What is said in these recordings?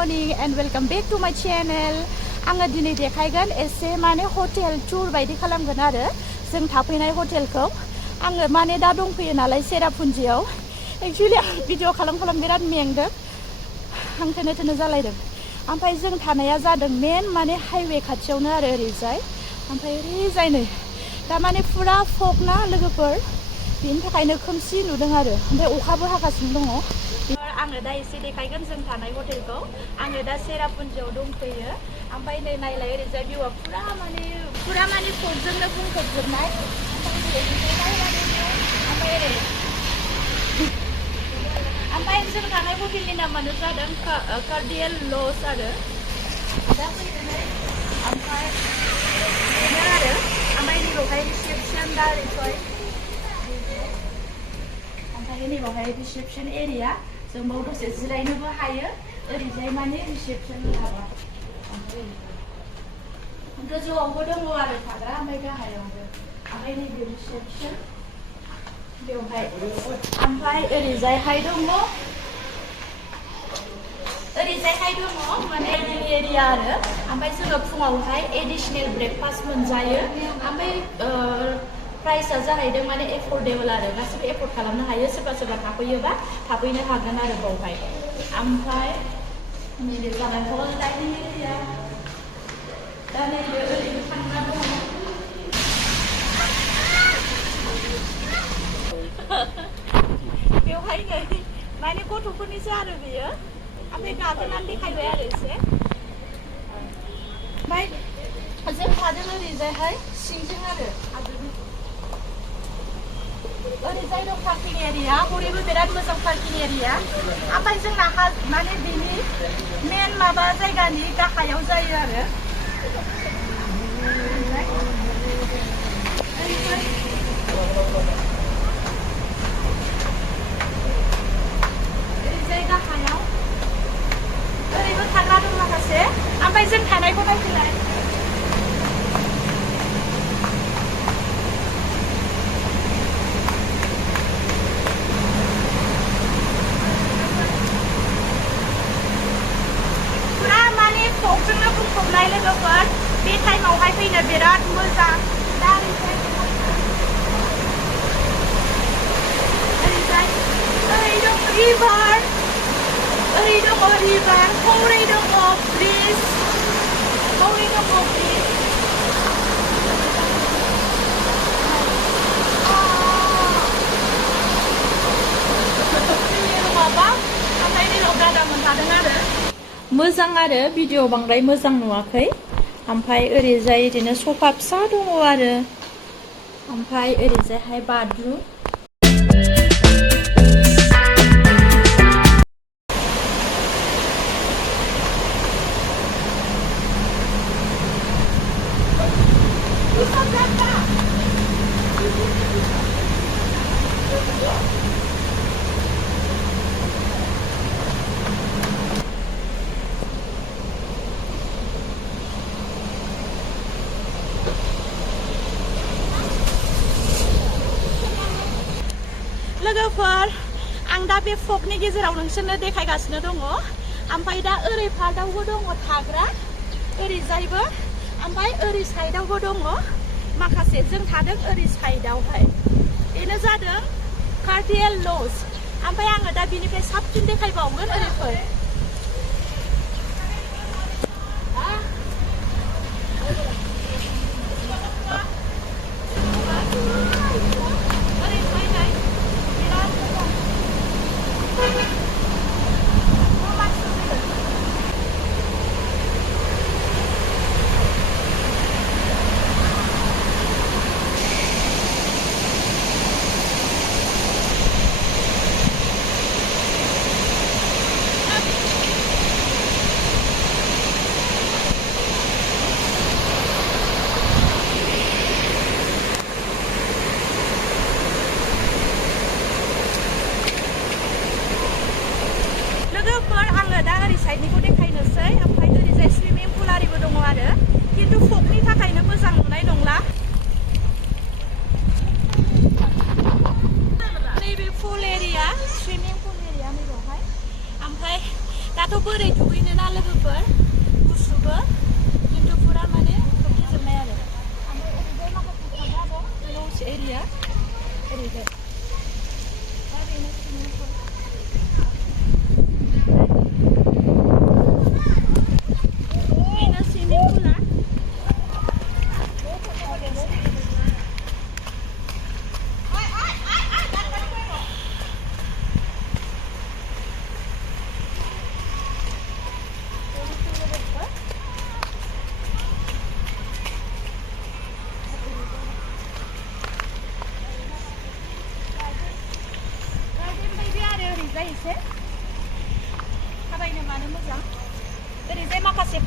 morning and welcome back to my channel. आङो दिनै देखायगोन एसे माने हटेल टुर बायदि खालामगोन आरो जों थाफैनाय हटेलखौ आङो माने दा दंफैयो नालाय सेरापुन्जियाव एक्चुअली आं भिडिअ खालाम बिराद मेंदों आं थोनो जालायदों ओमफ्राय जों थानाया जादों मेन माने हाइवे खाथियावनो आरो ओरैजाय ओमफ्राय ओरैजाय नै दा माने फुरा फग ना लोगोफोर बेनि थाखायनो खोमसि नुदों आरो ओमफ्राय अखाबो हागासिनो दङ आङो दा एसे देखायगोन जों थानाय हटेलखौ आङो दा सेरापुन्जियाव दंफैयो ओमफ्राय नै नायलाय ओरैजाय भिउआ फुरा माने फगजोंनो बुंफबजोबनाय ओमफ्राय जों थानाय हटेलनि नामानो जादों कार्डियेल लज आरो दा फैनानै ओमफ्राय बेनो आरो ओमफ्राय नैबावहाय रिसेपसन दा ओरैजाय ओमफ्राय नैबावहाय रिसेपसन एरिया जों बाव दसे जिरायनोबो हायो ओरैजाय माने रिसेपसन माबा गोजौआवबो दङ आरो थाग्रा ओमफ्राय गाहायावबो ओमफ्राय नैबे रिसेपसन बेवहाय ओमफ्राय ओरैजायहाय दङ माने एरिया आरो ओमफ्राय जोङो फुङावहाय एडिशनेल ब्रेकफास्ट मोनजायो ओमफ्राय प्राइसआ जाहैदों माने एफर्डेबल आरो गासिबो एफर्ड खालामनो हायो सोरबा थाफैयोबा थाफैनो हागोन आरो बावहाय ओमफ्राय नैबे जाबाय हल डाइनिं एरिया दा नैबे ओरैनो थांना दङ बेवहाय नै माने गथ'फोरनिसो आरो बेयो ओमफ्राय गाखोनानै देखायबाय आरो एसे ओमफ्राय जों थादों ओरैजायहाय सिंजों आरो ओरैजाय दं पार्किं एरिया हरैबो बिराद मोजां पार्किं एरिया ओमफ्राय जोंना माने बेनि मेन माबा जायगानि गाहायाव जायो आरो ओरैजाय गाहायाव ओरैबो थाग्रा दं माखासे ओमफ्राय जों थानायखौ नायफैलाय फगजोंनो बुंफबनाय लोगोफोर बे टाइमावहाय फैनो बिराद मोजां दा ओरैजाय ओरै दं रिभार हरै दङ ब्रिज माबा ओमफ्राय नैनाव दादा मोनजादों आरो मोजां आरो भिडिअ बांद्राय मोजां नुवाखै ओमफ्राय ओरैजाय बिदिनो सफा फिसा दङ आरो ओमफ्राय ओरैजायहाय बाथरुम लोगोफोर आं दा बे फगनि गेजेराव नोंसोरनो देखायगासिनो दङ ओमफ्राय दा ओरै पार्टआवबो दङ थाग्रा ओरैजायबो ओमफ्राय ओरै साइडआवबो दङ माखासे जों थादों ओरै साइडआवहाय बेनो जादों कार्डियेल लज ओमफ्राय आङो दा बिनिफ्राय साबसिन देखायबावगोन ओरैफोर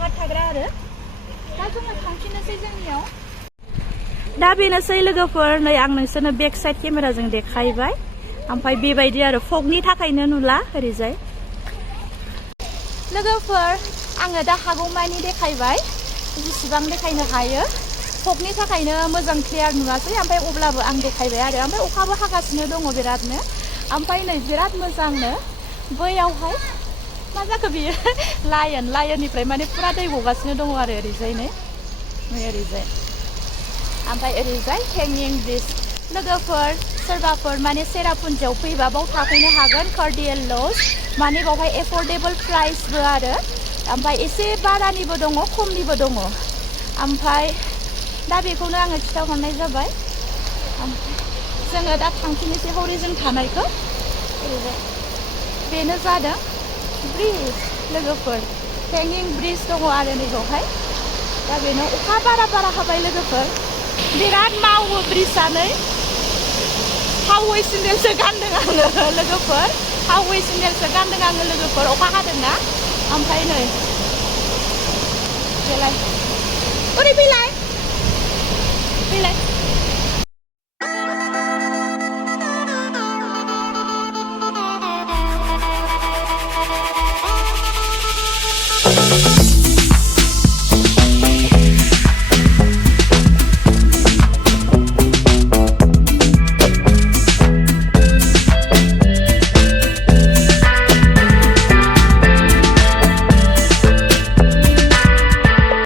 पार्ट थाग्रा आरो दा जोङो थांफिननोसै जोंनियाव दा बेनोसै लोगोफोर नै आं नोंसोरनो बेक साइड केमेराजों देखायबाय ओमफ्राय बेबायदि आरो फगनि थाखायनो नुला ओरैजाय लोगोफोर आङो दा हागौमानि देखायबाय जेसेबां देखायनो हायो फगनि थाखायनो मोजां क्लियार नुवासै ओमफ्राय अब्लाबो आं देखायबाय आरो ओमफ्राय अखाबो हागासिनो दङ बिरादनो ओमफ्राय नै बिराद मोजांनो बैयावहाय मा जाखो बियो लायननिफ्राय माने फुरा दै गगासिनो दङ आरो ओरैजाय नै ओरैजाय ओमफ्राय ओरैजाय हेंगिं ब्रिज लोगोफोर सोरबाफोर माने सेरापुन्जियाव फैबा बाव थाफैनो हागोन कार्डियेल लज माने बावहाय एफर्डेबल प्राइसबो आरो ओमफ्राय एसे बारानिबो दङ खमनिबो दङ ओमफ्राय दा बेखौनो आङो खिथाहरनाय जाबाय जोङो दा थांफिननोसै हरै जों थानायखौ ओरैजाय बेनो जादों ब्रिज लोगोफोर हेंगिं ब्रिज दङ आरो नैबावहाय दा बेनो अखा बारा हाबाय लोगोफोर बिराद मावो ब्रिजआनो हावै सेन्देलसो गानदों आङो लोगोफोर हावै सेन्देलसो गानदों आङो लोगोफोर अखा हादोंना ओमफ्राय नै बेलाय ओरै फैलाय